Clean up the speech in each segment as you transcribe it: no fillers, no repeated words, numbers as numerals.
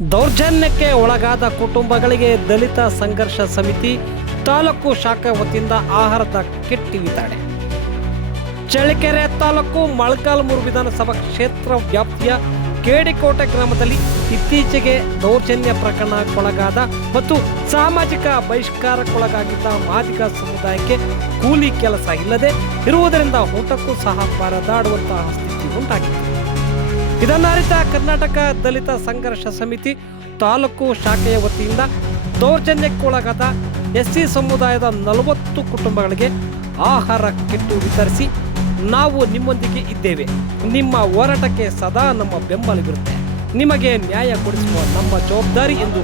ದೌರ್ಜನ್ಯಕ್ಕೆ ಒಳಗಾದ ಕುಟುಂಬಗಳಿಗೆ ದಲಿತ ಸಂಘರ್ಷ ಸಮಿತಿ ತಾಲೂಕು ಶಾಖೆ ವತಿಯಿಂದ ಆಹಾರದ ಕಿಟ್ ವಿತರಣೆ. ಚಳ್ಳಕೆರೆ ತಾಲೂಕು ಮೊಳಕಾಲ್ಮೂರು ವಿಧಾನಸಭಾ ಕ್ಷೇತ್ರ ವ್ಯಾಪ್ತಿಯ ಕೇಡಿಕೋಟೆ ಗ್ರಾಮದಲ್ಲಿ ಇತ್ತೀಚೆಗೆ ದೌರ್ಜನ್ಯ ಪ್ರಕರಣಕ್ಕೊಳಗಾದ ಮತ್ತು ಸಾಮಾಜಿಕ ಬಹಿಷ್ಕಾರಕ್ಕೊಳಗಾಗಿದ್ದ ಮಾದಿಗ ಸಮುದಾಯಕ್ಕೆ ಕೂಲಿ ಕೆಲಸ ಇಲ್ಲದೆ ಇರುವುದರಿಂದ ಊಟಕ್ಕೂ ಸಹ ಪರದಾಡುವಂತಹ ಸ್ಥಿತಿ ಉಂಟಾಗಿದೆ. ಇದನ್ನರಿತ ಕರ್ನಾಟಕ ದಲಿತ ಸಂಘರ್ಷ ಸಮಿತಿ ತಾಲೂಕು ಶಾಖೆಯ ವತಿಯಿಂದ ದೌರ್ಜನ್ಯಕ್ಕೊಳಗಾದ ಎಸ್ಸಿ ಸಮುದಾಯದ 40 ಕುಟುಂಬಗಳಿಗೆ ಆಹಾರ ಕಿಟ್ಟು ವಿತರಿಸಿ, ನಾವು ನಿಮ್ಮೊಂದಿಗೆ ಇದ್ದೇವೆ, ನಿಮ್ಮ ಹೋರಾಟಕ್ಕೆ ಸದಾ ನಮ್ಮ ಬೆಂಬಲವಿರುತ್ತೆ, ನಿಮಗೆ ನ್ಯಾಯ ಕೊಡಿಸುವ ನಮ್ಮ ಜವಾಬ್ದಾರಿ ಎಂದು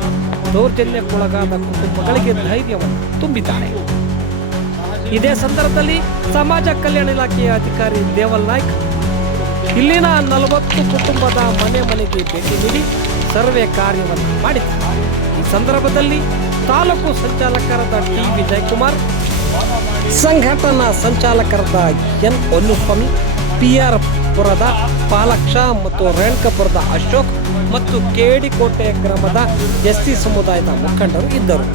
ದೌರ್ಜನ್ಯಕ್ಕೊಳಗಾದ ಕುಟುಂಬಗಳಿಗೆ ಧೈರ್ಯವನ್ನು ತುಂಬಿದ್ದಾರೆ. ಇದೇ ಸಂದರ್ಭದಲ್ಲಿ ಸಮಾಜ ಕಲ್ಯಾಣ ಇಲಾಖೆಯ ಅಧಿಕಾರಿ ದೇವಲ್ ನಾಯ್ಕ್ ಇಲ್ಲಿನ 40 ಕುಟುಂಬದ ಮನೆಗೆ ಭೇಟಿ ನೀಡಿ ಸರ್ವೆ ಕಾರ್ಯವನ್ನು ಮಾಡಿದ್ದಾರೆ. ಈ ಸಂದರ್ಭದಲ್ಲಿ ತಾಲೂಕು ಸಂಚಾಲಕರಾದ ಟಿ ವಿಜಯಕುಮಾರ್, ಸಂಘಟನಾ ಸಂಚಾಲಕರಾದ ಎನ್ ಒನ್ನುಸ್ವಾಮಿ, PR ಪುರದ ಪಾಲಕ್ಷ ಮತ್ತು ರೇಣುಕಾಪುರದ ಅಶೋಕ್ ಮತ್ತು ಕೇಡಿಕೋಟೆ ಗ್ರಾಮದ ಎಸ್ಸಿ ಸಮುದಾಯದ ಮುಖಂಡರು ಇದ್ದರು.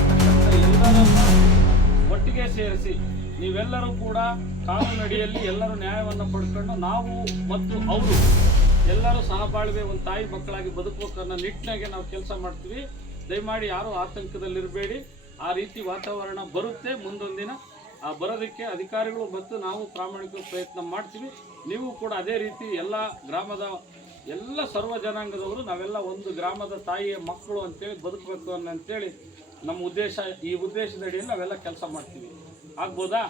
ಒಟ್ಟಿಗೆ ಸೇರಿಸಿ ನೀವೆಲ್ಲರೂ ಕೂಡ ಕಾನೂನಡಿಯಲ್ಲಿ ಎಲ್ಲರೂ ನ್ಯಾಯವನ್ನು ಪಡ್ಕೊಂಡು ನಾವು ಮತ್ತು ಅವರು ಎಲ್ಲರೂ ಸಹಬಾಳ್ವೆ ಒಂದು ತಾಯಿ ಮಕ್ಕಳಾಗಿ ಬದುಕಬೇಕು ಅನ್ನೋ ನಿಟ್ಟಿನಾಗೆ ನಾವು ಕೆಲಸ ಮಾಡ್ತೀವಿ. ದಯಮಾಡಿ ಯಾರೂ ಆತಂಕದಲ್ಲಿರಬೇಡಿ. ಆ ರೀತಿ ವಾತಾವರಣ ಬರುತ್ತೆ ಮುಂದೊಂದಿನ. ಆ ಬರೋದಕ್ಕೆ ಅಧಿಕಾರಿಗಳು ಮತ್ತು ನಾವು ಪ್ರಾಮಾಣಿಕ ಪ್ರಯತ್ನ ಮಾಡ್ತೀವಿ. ನೀವು ಕೂಡ ಅದೇ ರೀತಿ ಎಲ್ಲ ಗ್ರಾಮದ ಎಲ್ಲ ಸರ್ವ ಜನಾಂಗದವರು ನಾವೆಲ್ಲ ಒಂದು ಗ್ರಾಮದ ತಾಯಿಯ ಮಕ್ಕಳು ಅಂತೇಳಿ ಬದುಕಬೇಕು ಅಂತೇಳಿ ನಮ್ಮ ಉದ್ದೇಶ. ಈ ಉದ್ದೇಶದಡಿಯಲ್ಲಿ ನಾವೆಲ್ಲ ಕೆಲಸ ಮಾಡ್ತೀವಿ. ಆಗ್ಬೋದಾ?